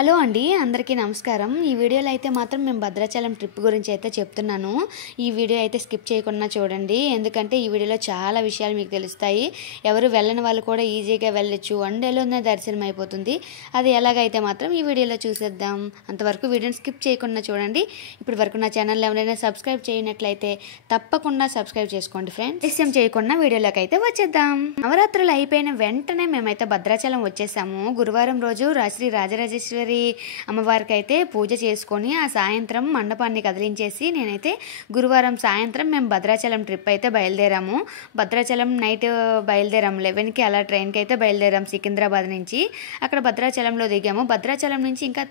Hello అండి, అందరికీ నమస్కారం. ఈ వీడియోలో అయితే మాత్రం మేము భద్రాచలం ట్రిప్ గురించి అయితే చెప్తున్నాను. ఈ వీడియో అయితే స్కిప్ చేయకుండా చూడండి, ఎందుకంటే ఈ వీడియోలో చాలా విషయాలు మీకు తెలుస్తాయి. ఎవరు వెళ్ళని వాళ్ళు కూడా ఈజీగా వెళ్ళొచ్చు, వన్ డేలోనే దర్శనం అయిపోతుంది. అది ఎలాగైతే మాత్రం ఈ వీడియోలో చూసేద్దాం. అంతవరకు వీడియోని స్కిప్ చేయకుండా చూడండి. ఇప్పటి వరకు నా ఛానల్ ఎవరైనా సబ్స్క్రైబ్ చేయనట్లయితే తప్పకుండా సబ్స్క్రైబ్ చేసుకోండి ఫ్రెండ్స్. ఆలస్యం చేయకుండా వీడియోలోకి అయితే వచ్చేద్దాం. నవరాత్రులు అయిపోయిన వెంటనే మేమైతే భద్రాచలం వచ్చేసాము. గురువారం రోజు శ్రీ రాజరాజేశ్వరి అమ్మవారికి అయితే పూజ చేసుకొని ఆ సాయంత్రం మండపాన్ని కదిలించేసి నేనైతే గురువారం సాయంత్రం మేము భద్రాచలం ట్రిప్ అయితే బయలుదేరాము. భద్రాచలం నైట్ బయలుదేరాము 11కి అలా ట్రైన్కి అయితే బయలుదేరాము సికింద్రాబాద్ నుంచి. అక్కడ భద్రాచలంలో దిగాము. భద్రాచలం నుంచి ఇంకా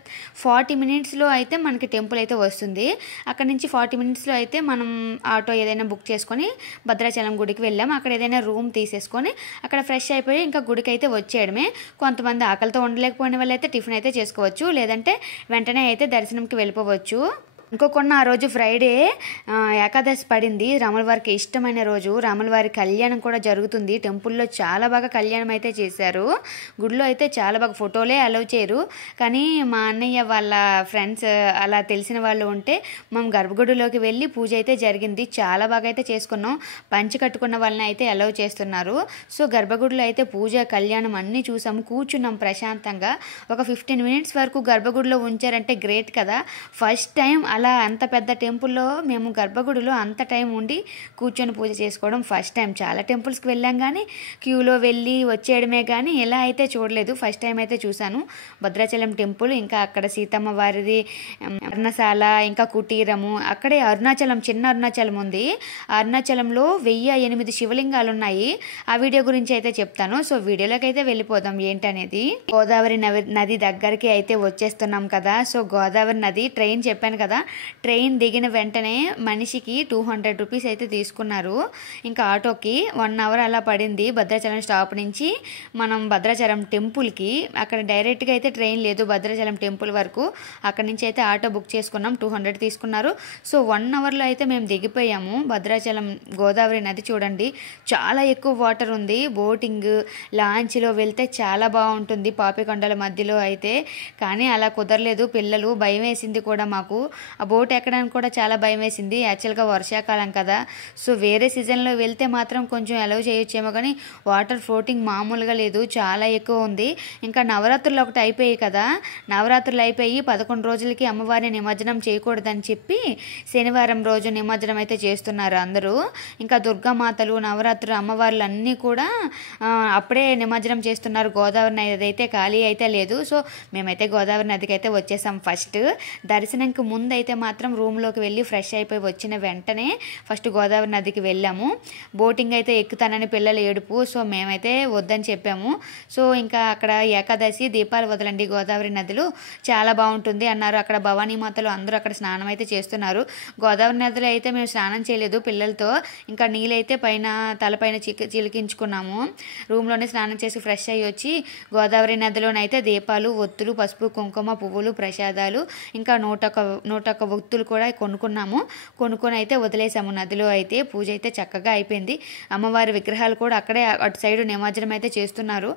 40 మినిట్స్లో అయితే మనకి టెంపుల్ అయితే వస్తుంది. అక్కడ నుంచి 40 మినిట్స్లో అయితే మనం ఆటో ఏదైనా బుక్ చేసుకొని భద్రాచలం గుడికి వెళ్ళాము. అక్కడ ఏదైనా రూమ్ తీసేసుకొని అక్కడ ఫ్రెష్ అయిపోయి ఇంకా గుడికి అయితే వచ్చేయడమే. కొంతమంది ఆకలితో ఉండలేకపోయిన వాళ్ళు అయితే టిఫిన్ అయితే చేసుకోవచ్చు, లేదంటే వెంటనే అయితే దర్శనంకి వెళ్ళిపోవచ్చు. ఇంకొకన్న ఆ రోజు ఫ్రైడే ఏకాదశి పడింది. రాములవారికి ఇష్టమైన రోజు. రాములవారి కళ్యాణం కూడా జరుగుతుంది. టెంపుల్లో చాలా బాగా కళ్యాణం అయితే చేశారు. గుడిలో అయితే చాలా బాగా ఫోటోలే అలౌ చేయరు, కానీ మా అన్నయ్య వాళ్ళ ఫ్రెండ్స్ అలా తెలిసిన వాళ్ళు ఉంటే మేము గర్భగుడిలోకి వెళ్ళి పూజ అయితే జరిగింది. చాలా బాగా అయితే చేసుకున్నాం. పంచి కట్టుకున్న వాళ్ళని అయితే అలౌ చేస్తున్నారు. సో గర్భగుడిలో అయితే పూజ కళ్యాణం అన్నీ చూసాము. కూర్చున్నాం ప్రశాంతంగా. ఒక 15 మినిట్స్ వరకు గర్భగుడిలో ఉంచారంటే గ్రేట్ కదా. ఫస్ట్ టైం అలా అంత పెద్ద టెంపుల్లో మేము గర్భగుడిలో అంత టైం ఉండి కూర్చొని పూజ చేసుకోవడం ఫస్ట్ టైం. చాలా టెంపుల్స్కి వెళ్ళాం కానీ క్యూలో వెళ్ళి వచ్చేయడమే కానీ ఎలా అయితే చూడలేదు. ఫస్ట్ టైం అయితే చూశాను భద్రాచలం టెంపుల్. ఇంకా అక్కడ సీతమ్మ వారిది పర్ణశాల, ఇంకా కుటీరము, అక్కడే అరుణాచలం, చిన్న అరుణాచలం ఉంది. అరుణాచలంలో 1008 శివలింగాలు ఉన్నాయి. ఆ వీడియో గురించి అయితే చెప్తాను. సో వీడియోలోకి అయితే వెళ్ళిపోదాం ఏంటనేది. గోదావరి నది దగ్గరికి అయితే వచ్చేస్తున్నాం కదా. సో గోదావరి నది ట్రైన్ చెప్పాను కదా, ట్రైన్ దిగిన వెంటనే మనిషికి 200 రూపీస్ అయితే తీసుకున్నారు. ఇంకా ఆటోకి 1 అవర్ అలా పడింది భద్రాచలం స్టాప్ నుంచి మనం భద్రాచలం టెంపుల్కి. అక్కడ డైరెక్ట్గా అయితే ట్రైన్ లేదు భద్రాచలం టెంపుల్ వరకు. అక్కడ నుంచి అయితే ఆటో బుక్ చేసుకున్నాం. 200 తీసుకున్నారు. సో 1 అవర్లో అయితే మేము దిగిపోయాము. భద్రాచలం గోదావరి నది చూడండి, చాలా ఎక్కువ వాటర్ ఉంది. బోటింగ్ లాంచ్లో వెళ్తే చాలా బాగుంటుంది పాపికొండల మధ్యలో అయితే, కానీ అలా కుదరలేదు. పిల్లలు భయం వేసింది కూడా మాకు. ఆ బోట్ ఎక్కడానికి కూడా చాలా భయం వేసింది. యాక్చువల్గా వర్షాకాలం కదా, సో వేరే సీజన్లో వెళ్తే మాత్రం కొంచెం అలౌ చేయొచ్చేమో, కానీ వాటర్ ఫ్లోటింగ్ మామూలుగా లేదు, చాలా ఎక్కువ ఉంది. ఇంకా నవరాత్రులు ఒకటి అయిపోయాయి కదా. నవరాత్రులు అయిపోయి 11 రోజులకి అమ్మవారిని నిమజ్జనం చేయకూడదని చెప్పి శనివారం రోజు నిమజ్జనం అయితే చేస్తున్నారు అందరూ. ఇంకా దుర్గామాతలు, నవరాత్రులు అమ్మవార్లు అన్నీ కూడా అప్పుడే నిమజ్జనం చేస్తున్నారు. గోదావరి నది అయితే ఖాళీ అయితే లేదు. సో మేమైతే గోదావరి నదికి అయితే వచ్చేసాం. ఫస్ట్ దర్శనంకి ముందు అయితే మాత్రం రూమ్లోకి వెళ్ళి ఫ్రెష్ అయిపోయి వచ్చిన వెంటనే ఫస్ట్ గోదావరి నదికి వెళ్ళాము. బోటింగ్ అయితే ఎక్కుతానని పిల్లలు ఏడుపు, సో మేమైతే వద్దని చెప్పాము. సో ఇంకా అక్కడ ఏకాదశి దీపాలు వదలండి గోదావరి నదిలో, చాలా బాగుంటుంది అన్నారు. అక్కడ భవానీ మాతలు అందరూ అక్కడ స్నానం అయితే చేస్తున్నారు. గోదావరి నదిలో అయితే మేము స్నానం చేయలేదు పిల్లలతో. ఇంకా నీళ్ళైతే తలపైన చిలికించుకున్నాము. రూమ్లోనే స్నానం చేసి ఫ్రెష్ అయ్యి వచ్చి గోదావరి నదిలోనైతే దీపాలు, ఒత్తులు, పసుపు, కుంకుమ, పువ్వులు, ప్రసాదాలు, ఇంకా 101 ఒత్తులు కూడా కొనుక్కొని అయితే వదిలేసాము నదిలో. అయితే పూజ అయితే చక్కగా అయిపోయింది. అమ్మవారి విగ్రహాలు కూడా అక్కడే అటు సైడ్ నిమజ్జనం అయితే చేస్తున్నారు.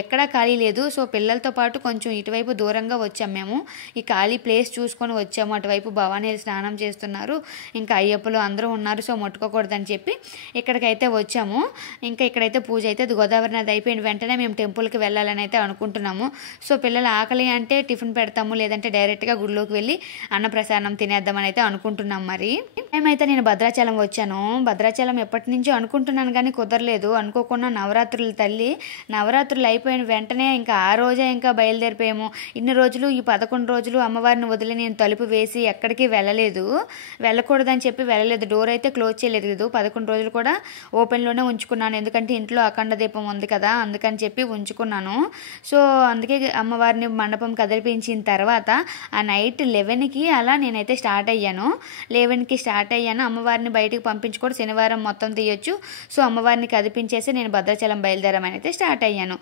ఎక్కడా ఖాళీ లేదు. సో పిల్లలతో పాటు కొంచెం ఇటువైపు దూరంగా వచ్చాము మేము. ఈ ఖాళీ ప్లేస్ చూసుకొని వచ్చాము. అటువైపు భవానీలు స్నానం చేస్తున్నారు, ఇంకా అయ్యప్పలు అందరూ ఉన్నారు. సో ముట్టుకోకూడదని చెప్పి ఇక్కడికైతే వచ్చాము. ఇంకా ఇక్కడైతే పూజ అయితే గోదావరి నది అయిపోయిన వెంటనే మేము టెంపుల్కి వెళ్ళాలని అయితే అనుకుంటున్నాము. సో పిల్లలు ఆకలి అంటే టిఫిన్ పెడతాము, లేదంటే డైరెక్ట్గా గుడిలోకి వెళ్ళి అన్నప్రసాదం తినేద్దామని అయితే అనుకుంటున్నాం. మరి ఏమైతే నేను భద్రాచలం వచ్చాను. భద్రాచలం ఎప్పటి నుంచో అనుకుంటున్నాను కానీ కుదరలేదు. అనుకోకుండా నవరాత్రులు తల్లి నవరాత్రులు అయిపోయిన వెంటనే ఇంకా ఆ రోజే ఇంకా బయలుదేరిపోయాము. ఇన్ని రోజులు ఈ 11 రోజులు అమ్మవారిని వదిలి నేను తలుపు వేసి ఎక్కడికి వెళ్ళకూడదని చెప్పి వెళ్ళలేదు. డోర్ అయితే క్లోజ్ చేయలేదు. 11 రోజులు కూడా ఓపెన్లోనే ఉంచుకున్నాను. ఎందుకంటే ఇంట్లో అఖండ దీపం ఉంది కదా, అందుకని చెప్పి ఉంచుకున్నాను. సో అందుకే అమ్మవారిని మండపం కదిలిపించిన తర్వాత ఆ నైట్ 11కి అలా నేనైతే స్టార్ట్ అయ్యాను. 11కి స్టార్ట్ అయ్యాను. అమ్మవారిని బయటికి పంపించుకోవడం శనివారం మొత్తం తీయొచ్చు. సో అమ్మవారిని కదిపించేసి నేను భద్రాచలం బయలుదేరమని అయితే స్టార్ట్ అయ్యాను.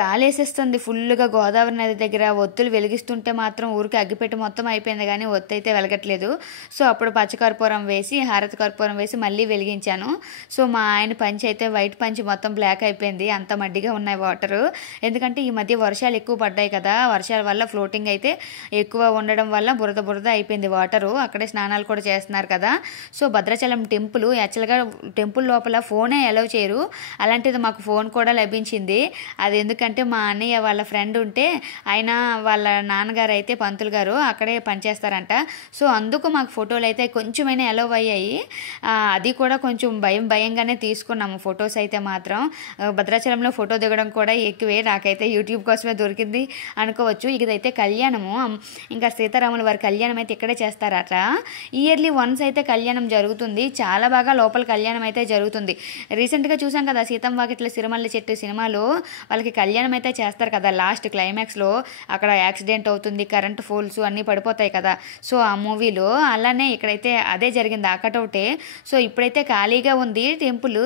గాలేసేస్తుంది ఫుల్గా గోదావరి నది దగ్గర. ఒత్తులు వెలిగిస్తుంటే మాత్రం ఊరికి అగ్గిపెట్టి మొత్తం అయిపోయింది కానీ ఒత్తు అయితే వెలగట్లేదు. సో అప్పుడు పచ్చకర్పూరం వేసి హారతి కర్పూరం వేసి మళ్ళీ వెలిగించాను. సో మా ఆయన పంచి అయితే వైట్ పంచి మొత్తం బ్లాక్ అయిపోయింది, అంత మడ్డిగా ఉన్నాయి వాటరు. ఎందుకంటే ఈ మధ్య వర్షాలు ఎక్కువ పడ్డాయి కదా, వర్షాల వల్ల ఫ్లోటింగ్ అయితే ఎక్కువ ఉండడం వల్ల బురద బురద అయిపోయింది వాటరు. అక్కడే స్నానాలు కూడా చేస్తున్నారు కదా. సో భద్రాచలం టెంపుల్ యాక్చువల్గా టెంపుల్ లోపల ఫోనే అలౌ చేయరు, అలాంటిది మాకు ఫోన్ కూడా లభించింది. అది ఎందుకంటే మా అన్నయ్య వాళ్ళ ఫ్రెండ్ ఉంటే ఆయన వాళ్ళ నాన్నగారు అయితే పంతులు గారు అక్కడే పనిచేస్తారంట. సో అందుకు మాకు ఫోటోలు అయితే కొంచెమైనా అలౌ అయ్యాయి. అది కూడా కొంచెం భయంగానే తీసుకున్నాము ఫొటోస్ అయితే మాత్రం. భద్రాచలంలో ఫోటో దిగడం కూడా ఎక్కువే, నాకైతే యూట్యూబ్ కోసమే దొరికింది అనుకోవచ్చు. ఇదైతే కళ్యాణము, ఇంకా సీతారాముల వారి కళ్యాణం అయితే ఇక్కడే చేస్తారట. ఇయర్లీ వన్స్ అయితే కళ్యాణం జరుగుతుంది, చాలా బాగా లోపల కళ్యాణం అయితే జరుగుతుంది. రీసెంట్గా చూసాం కదా సీతమ్మ వాకిట్ల సిరిమల్లె చెట్టు సినిమాలో వాళ్ళకి కళ్యాణం అయితే చేస్తారు కదా, లాస్ట్ క్లైమాక్స్లో అక్కడ యాక్సిడెంట్ అవుతుంది, కరెంట్ పోల్స్ అన్నీ పడిపోతాయి కదా. సో ఆ మూవీలో అలానే ఇక్కడైతే అదే జరిగింది, ఆ కటౌటే. సో ఇప్పుడైతే ఖాళీగా ఉంది టెంపుల్,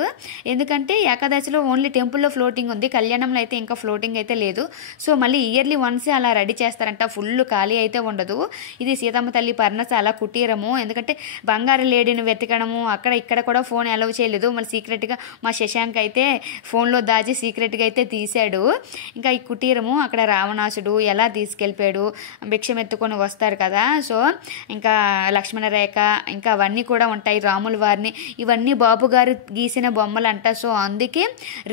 ఎందుకంటే ఏకాదశిలో ఓన్లీ టెంపుల్లో ఫ్లోటింగ్ ఉంది, కళ్యాణంలో అయితే ఇంకా ఫ్లోటింగ్ అయితే లేదు. సో మళ్ళీ ఇయర్లీ వన్స్ అలా రెడీ చేస్తారంట, ఫుల్ ఖాళీ అయితే ఉండదు. ఇది సీతమ్మ తల్లి పర్ణశాల కుటీరము, ఎందుకంటే బంగారు లేడీని వెతకడము అక్కడ ఇక్కడ కూడా ఫోన్ అలౌ చేయలేదు. మళ్ళీ సీక్రెట్గా మా శశాంక్ అయితే ఫోన్లో దాచి సీక్రెట్గా అయితే తీశాడు. ఇంకా ఈ కుటీరము అక్కడ రావణాసుడు ఎలా తీసుకెళ్ళిపోయాడు, భిక్షం ఎత్తుకొని వస్తారు కదా. సో ఇంకా లక్ష్మణ రేఖ ఇంకా అవన్నీ కూడా ఉంటాయి, రాముల వారిని ఇవన్నీ బాబు గారు గీసిన బొమ్మలు అంట. సో అందుకే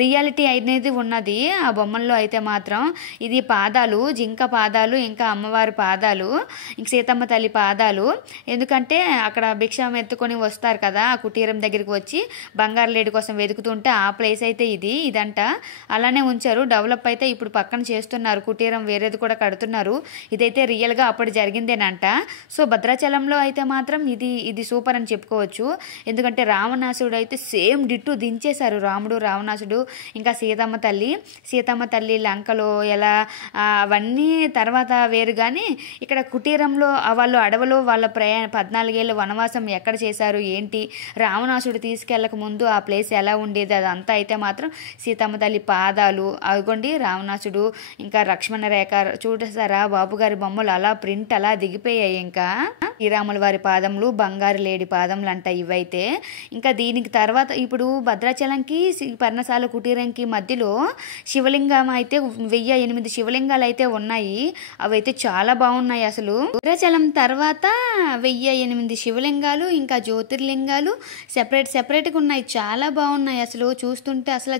రియాలిటీ అనేది ఉన్నది ఆ బొమ్మల్లో అయితే మాత్రం. ఇది పాదాలు, జింక పాదాలు, ఇంకా అమ్మవారి పాదాలు, ఇంక సీతమ్మ తల్లి పాదాలు. ఎందుకంటే అక్కడ భిక్షం ఎత్తుకొని వస్తారు కదా, ఆ కుటీరం దగ్గరికి వచ్చి బంగారు లేడి కోసం వెతుకుతుంటే ఆ ప్లేస్ అయితే ఇదంట. అలానే ఉంచారు, డెవలప్ అయితే ఇప్పుడు పక్కన చేస్తున్నారు, కుటీరం వేరేది కూడా కడుతున్నారు. ఇదైతే రియల్గా అప్పుడు జరిగిందేనంట. సో భద్రాచలంలో అయితే మాత్రం ఇది సూపర్ అని చెప్పుకోవచ్చు. ఎందుకంటే రావణాసుడు అయితే సేమ్ డిట్టు దించేశారు, రాముడు రావణాసుడు ఇంకా సీతమ్మ తల్లి లంకలో ఎలా అవన్నీ తర్వాత వేరు. కానీ ఇక్కడ కుటీరంలో వాళ్ళు అడవిలో వాళ్ళ 14 ఏళ్ళ వనవాసం ఎక్కడ చేశారు ఏంటి, రావణాసుడు తీసుకెళ్ళక ముందు ఆ ప్లేస్ ఎలా ఉండేది, అదంతా అయితే మాత్రం సీతమ్మ తల్లి పాదాలు అదిగోండి, రావణాసుడు ఇంకా లక్ష్మణ రేఖ చూడసారా బాబుగారి బొమ్మలు అలా ప్రింట్ అలా దిగిపోయాయి. ఇంకా శ్రీరాముల వారి పాదములు, బంగారు లేడి పాదములు అంట ఇవైతే. ఇంకా దీనికి తర్వాత ఇప్పుడు భద్రాచలంకి పర్ణశాల కుటీరంకి మధ్యలో శివలింగం అయితే 1008 శివలింగాలు అయితే ఉన్నాయి, అవైతే చాలా బాగున్నాయి. అసలు భద్రాచలం తర్వాత 1008 శివలింగాలు ఇంకా జ్యోతిర్లింగాలు సెపరేట్గా ఉన్నాయి, చాలా బాగున్నాయి. అసలు చూస్తుంటే అసలు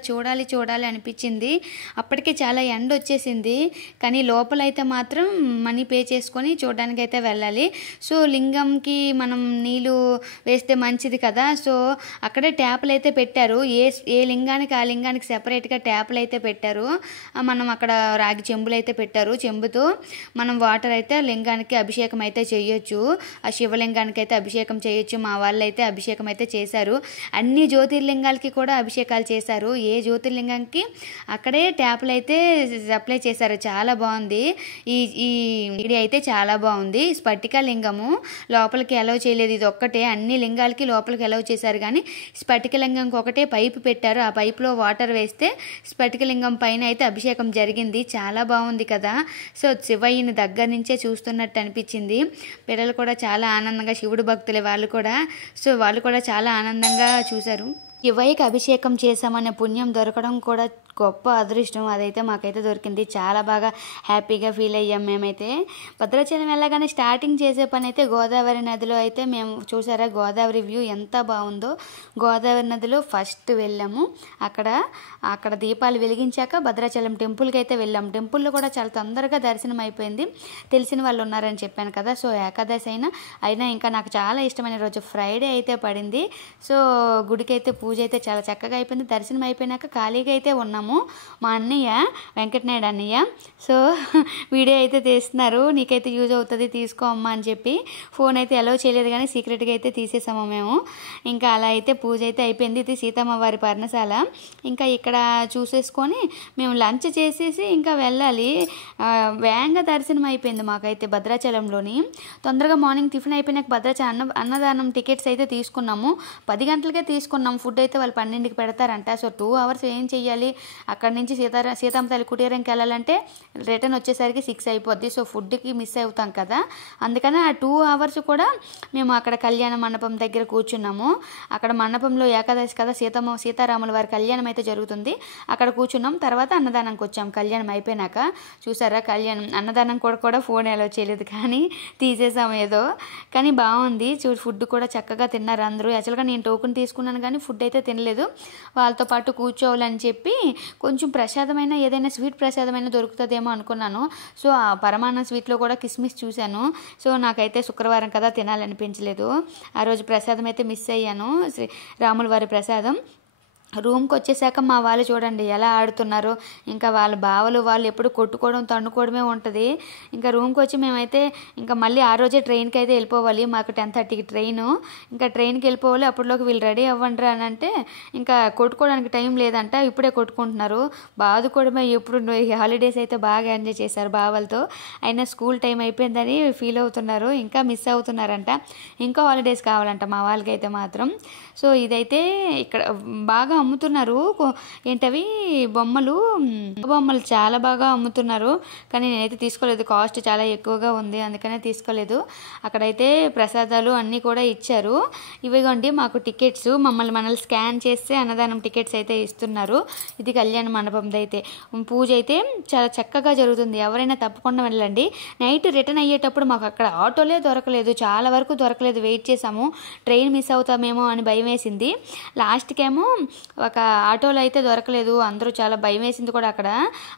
చూడాలి అనిపించింది. అప్పటికే చాలా ఎండ వచ్చేసింది, కానీ లోపలైతే మాత్రం మనీ పే చేసుకొని చూడడానికి అయితే వెళ్ళాలి. సో లింగంకి మనం నీళ్ళు వేస్తే మంచిది కదా. సో అక్కడే ట్యాపులు అయితే పెట్టారు, ఏ లింగానికి ఆ లింగానికి సెపరేట్గా ట్యాపులు అయితే పెట్టారు. మనం అక్కడ రాగి చెంబులు అయితే పెట్టారు, చెంబుతో మనం వాటర్ అయితే లింగానికి అభిషేకం అయితే చేయొచ్చు, ఆ శివలింగానికి అయితే అభిషేకం చేయొచ్చు. మా వాళ్ళు అయితే అభిషేకం అయితే చేశారు, అన్ని జ్యోతిర్లింగాలకి కూడా అభిషేకాలు చేశారు. ఏ జ్యోతిర్లింగానికి అక్కడే ట్యాపులు అయితే సప్లై చేశారు, చాలా బాగుంది. ఈ అయితే చాలా బాగుంది. స్ఫటిక లింగము లోపలికి అలౌ చేయలేదు, ఇది ఒక్కటే, అన్ని లింగాలకి లోపలికి అలౌ చేశారు. కానీ స్ఫటిక లింగంకి ఒకటే పైపు పెట్టారు, ఆ పైపులో వాటర్ వేస్తే స్ఫటిక లింగం పైన అయితే అభిషేకం జరిగింది, చాలా బాగుంది కదా. సో శివయ్యని దగ్గర నుంచే చూస్తున్నట్టు అనిపించింది. పిల్లలు కూడా చాలా ఆనందంగా, శివుడు భక్తులే వాళ్ళు కూడా చాలా ఆనందంగా చూశారు. శివయ్యకి అభిషేకం చేసామనే పుణ్యం దొరకడం కూడా గొప్ప అదృష్టం, అదైతే మాకైతే దొరికింది. చాలా బాగా హ్యాపీగా ఫీల్ అయ్యాం మేమైతే. భద్రాచలం వెళ్ళగానే స్టార్టింగ్ చేసే పని అయితే గోదావరి నదిలో అయితే మేము చూసారా గోదావరి వ్యూ ఎంత బాగుందో. గోదావరి నదిలో ఫస్ట్ వెళ్ళాము, అక్కడ దీపాలు వెలిగించాక భద్రాచలం టెంపుల్కి అయితే వెళ్ళాము. టెంపుల్లో కూడా చాలా తొందరగా దర్శనం అయిపోయింది, తెలిసిన వాళ్ళు ఉన్నారని చెప్పాను కదా. సో ఏకాదశి అయినా ఇంకా నాకు చాలా ఇష్టమైన రోజు ఫ్రైడే అయితే పడింది. సో గుడికి అయితే పూజ అయితే చాలా చక్కగా అయిపోయింది. దర్శనం అయిపోయినాక ఖాళీగా అయితే ఉన్నాము. మా అన్నయ్య వెంకటనాయుడు అన్నయ్య సో వీడియో అయితే తీస్తున్నారు, నీకైతే యూజ్ అవుతుంది తీసుకో అమ్మ అని చెప్పి. ఫోన్ అయితే అలౌ చేయలేదు కానీ సీక్రెట్గా అయితే తీసేసాము మేము. ఇంకా అలా అయితే పూజ అయితే అయిపోయింది. ఇది సీతమ్మ వారి పర్ణశాల. ఇంకా ఇక్కడ చూసేసుకొని మేము లంచ్ చేసేసి ఇంకా వెళ్ళాలి. వేగంగా దర్శనం అయిపోయింది మాకైతే భద్రాచలంలోని. తొందరగా మార్నింగ్ టిఫిన్ అయిపోయినాక భద్రాచలం అన్నదానం టికెట్స్ అయితే తీసుకున్నాము. 10 గంటలకే తీసుకున్నాము. ఫుడ్ అయితే వాళ్ళు 12కి పెడతారంట. సో 2 అవర్స్ ఏం చెయ్యాలి, అక్కడి నుంచి సీతమ్మ తల్లి కుటీరంకి వెళ్ళాలంటే రిటర్న్ వచ్చేసరికి 6 అయిపోద్ది. సో ఫుడ్కి మిస్ అవుతాం కదా, అందుకని ఆ 2 అవర్స్ కూడా మేము అక్కడ కళ్యాణ మండపం దగ్గర కూర్చున్నాము. అక్కడ మండపంలో ఏకాదశి కదా, సీతారాముల వారి కళ్యాణం అయితే జరుగుతుంది. అక్కడ కూర్చున్నాం. తర్వాత అన్నదానంకి వచ్చాం కళ్యాణం అయిపోయినాక. చూసారా కళ్యాణం అన్నదానం కూడా ఫోన్ అలౌ చేయలేదు, కానీ తీసేసాం ఏదో. కానీ బాగుంది ఫుడ్ కూడా చక్కగా తిన్నారు అందరూ. యాక్చువల్గా నేను టోకెన్ తీసుకున్నాను కానీ ఫుడ్ అయితే తినలేదు. వాళ్ళతో పాటు కూర్చోవాలని చెప్పి కొంచెం ప్రసాదమైన ఏదైనా స్వీట్ ప్రసాదమైన దొరుకుతుందేమో అనుకున్నాను. సో ఆ పరమాన్నం స్వీట్లో కూడా కిస్మిస్ చూశాను. సో నాకైతే శుక్రవారం కదా తినాలనిపించలేదు. ఆ రోజు ప్రసాదం అయితే మిస్ అయ్యాను, శ్రీ రాముల వారి ప్రసాదం. రూమ్కి వచ్చేసాక మా వాళ్ళు చూడండి ఎలా ఆడుతున్నారో. ఇంకా వాళ్ళ బావలు వాళ్ళు ఎప్పుడు కొట్టుకోవడం తన్నుకోవడమే ఉంటుంది. ఇంకా రూమ్కి వచ్చి మేమైతే ఇంకా మళ్ళీ ఆ రోజే ట్రైన్కి అయితే వెళ్ళిపోవాలి. మాకు 10:30కి ట్రైను. ఇంకా ట్రైన్కి వెళ్ళిపోవాలి. అప్పటిలోకి వీళ్ళు రెడీ అవ్వండి అని అంటే ఇంకా కొట్టుకోవడానికి టైం లేదంట, ఇప్పుడే కొట్టుకుంటున్నారు. బాదుకోవడమే ఎప్పుడు. హాలిడేస్ అయితే బాగా ఎంజాయ్ చేశారు బావలతో. అయినా స్కూల్ టైం అయిపోయిందని ఫీల్ అవుతున్నారు, ఇంకా మిస్ అవుతున్నారంట. ఇంకా హాలిడేస్ కావాలంట మా వాళ్ళకైతే మాత్రం. సో ఇదైతే ఇక్కడ బాగా అమ్ముతున్నారు. ఏంటవి బొమ్మలు చాలా బాగా అమ్ముతున్నారు. కానీ నేనైతే తీసుకోలేదు, కాస్ట్ చాలా ఎక్కువగా ఉంది, అందుకనే తీసుకోలేదు. అక్కడైతే ప్రసాదాలు అన్నీ కూడా ఇచ్చారు. ఇవిగోండి మాకు టికెట్స్, మనల్ని స్కాన్ చేస్తే అన్నదానం టికెట్స్ అయితే ఇస్తున్నారు. ఇది కళ్యాణ మండపంది అయితే. పూజ అయితే చాలా చక్కగా జరుగుతుంది. ఎవరైనా తప్పకుండా వెళ్ళండి. నైట్ రిటర్న్ అయ్యేటప్పుడు మాకు అక్కడ ఆటోలే దొరకలేదు, చాలా వరకు దొరకలేదు. వెయిట్ చేసాము, ట్రైన్ మిస్ అవుతామేమో అని భయం వేసింది. లాస్ట్కేమో ఒక ఆటోలో అయితే దొరకలేదు, అందరూ చాలా భయం వేసింది కూడా అక్కడ.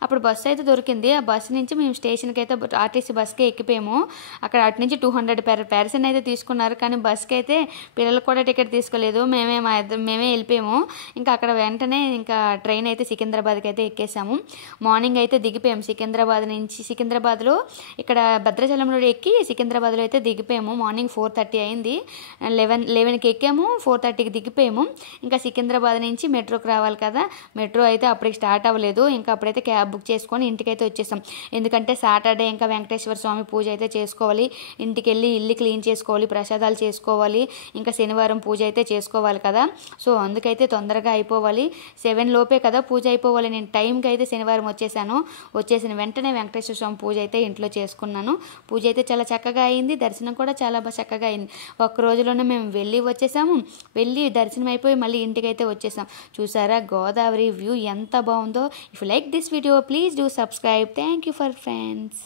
అప్పుడు బస్సు అయితే దొరికింది. ఆ బస్సు నుంచి మేము స్టేషన్కి అయితే ఆర్టీసీ బస్కే ఎక్కిపోయాము. అక్కడ అటు నుంచి 200 పర్సన్ అయితే తీసుకున్నారు, కానీ బస్కి అయితే పిల్లలకు కూడా టికెట్ తీసుకోలేదు. మేమే వెళ్ళిపోయాము. ఇంకా అక్కడ వెంటనే ఇంకా ట్రైన్ అయితే సికింద్రాబాద్కి అయితే ఎక్కేసాము. మార్నింగ్ అయితే దిగిపోయాము సికింద్రాబాద్ నుంచి. సికింద్రాబాద్లో ఇక్కడ భద్రాచలంలో ఎక్కి సికింద్రాబాద్లో అయితే దిగిపోయాము. మార్నింగ్ 4:30 అయింది. 11కి ఎక్కాము, 4:30కి దిగిపోయాము. ఇంకా సికింద్రాబాద్ నుంచి మెట్రోకి రావాలి కదా, మెట్రో అయితే అప్పటికి స్టార్ట్ అవ్వలేదు. ఇంకా అప్పుడైతే క్యాబ్ బుక్ చేసుకొని ఇంటికైతే వచ్చేసాం. ఎందుకంటే సాటర్డే ఇంకా వెంకటేశ్వర స్వామి పూజ అయితే చేసుకోవాలి, ఇంటికి వెళ్ళి ఇల్లు క్లీన్ చేసుకోవాలి, ప్రసాదాలు చేసుకోవాలి, ఇంకా శనివారం పూజ అయితే చేసుకోవాలి కదా. సో అందుకైతే తొందరగా అయిపోవాలి, 7 లోపే కదా పూజ అయిపోవాలి. నేను టైంకి అయితే శనివారం వచ్చేసిన వెంటనే వెంకటేశ్వర స్వామి పూజ అయితే ఇంట్లో చేసుకున్నాను. పూజ అయితే చాలా చక్కగా అయింది, దర్శనం కూడా చాలా చక్కగా అయింది. ఒక్క రోజులోనే మేము వెళ్ళి వచ్చేసాము. వెళ్ళి దర్శనం అయిపోయి మళ్ళీ ఇంటికైతే వచ్చేసాం. చూసారా గోదావరి వ్యూ ఎంత బాగుందో. If you like this video please do subscribe. Thank you for friends.